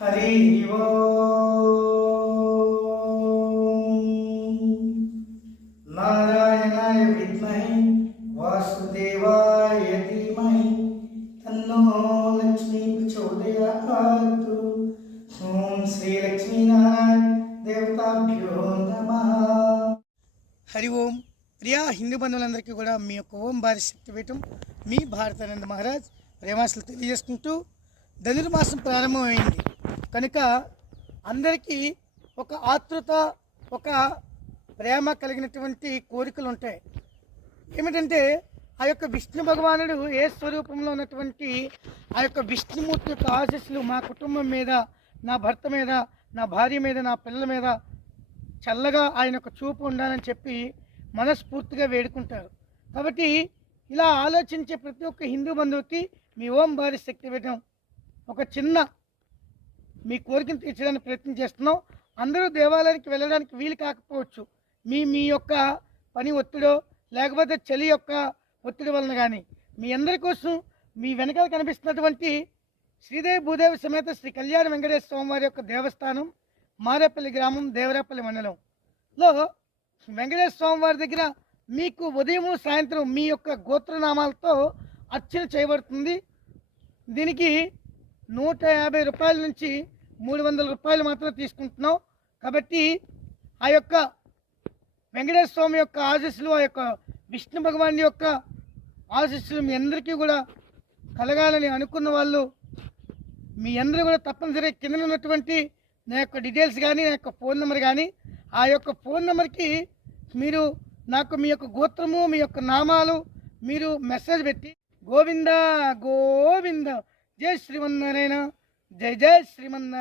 హరి ఓం. నారాయణాయ విద్మహి వాసుదేవాయ ధీమహి తన్నో లక్ష్మీ ప్రచోదయాత్. ఓం శ్రీ లక్ష్మీనారాయణ దేవతాభ్యో నమ. హరి ఓం. ప్రియా హిందూ బంధువులందరికీ కూడా మీ యొక్క ఓం భారీ శక్తిపీఠం మీ భారతానంద మహారాజ్ ప్రేమాసులు తెలియజేసుకుంటూ ధనుర్మాసం ప్రారంభమైంది. కనుక అందరికీ ఒక ఆతృత ఒక ప్రేమ కలిగినటువంటి కోరికలు ఉంటాయి. ఏమిటంటే ఆ యొక్క విష్ణు భగవానుడు ఏ స్వరూపంలో ఉన్నటువంటి ఆ యొక్క విష్ణుమూర్తి యొక్క ఆశస్సులు మా కుటుంబం మీద నా భర్త మీద నా భార్య మీద నా పిల్లల మీద చల్లగా ఆయన యొక్క చూపు ఉండాలని చెప్పి మనస్ఫూర్తిగా వేడుకుంటారు. కాబట్టి ఇలా ఆలోచించే ప్రతి ఒక్క హిందూ బంధువుకి మీ ఓం భారీ శక్తి పెట్టడం ఒక చిన్న మీ కోరికను తీర్చడానికి ప్రయత్నం చేస్తున్నాం. అందరూ దేవాలయానికి వెళ్ళడానికి వీలు కాకపోవచ్చు. మీ మీ యొక్క పని ఒత్తిడో లేకపోతే చలి యొక్క ఒత్తిడి వలన కానీ మీ అందరి కోసం మీ వెనకాల కనిపిస్తున్నటువంటి శ్రీదేవి భూదేవి సమేత శ్రీ కళ్యాణ వెంకటేశ్వర స్వామివారి యొక్క దేవస్థానం మారేపల్లి గ్రామం దేవరాపల్లి మండలంలో వెంకటేశ్వర స్వామివారి దగ్గర మీకు ఉదయం సాయంత్రం మీ యొక్క గోత్రనామాలతో అర్చన చేయబడుతుంది. దీనికి నూట యాభై రూపాయల నుంచి మూడు వందల రూపాయలు మాత్రం తీసుకుంటున్నాం కాబట్టి ఆ యొక్క వెంకటేశ్వర స్వామి యొక్క ఆశీస్సులు ఆ యొక్క విష్ణు భగవాన్ యొక్క ఆశీస్సులు మీ అందరికీ కూడా కలగాలని అనుకున్న వాళ్ళు మీ అందరూ కూడా తప్పనిసరిగా కింద ఉన్నటువంటి నా యొక్క డీటెయిల్స్ కానీ నా యొక్క ఫోన్ నెంబర్ కానీ ఆ యొక్క ఫోన్ నెంబర్కి మీరు నాకు మీ యొక్క గోత్రము మీ యొక్క నామాలు మీరు మెసేజ్ పెట్టి గోవింద గోవింద జయ శ్రీమన్నారాయణ. जय जय श्रीमंत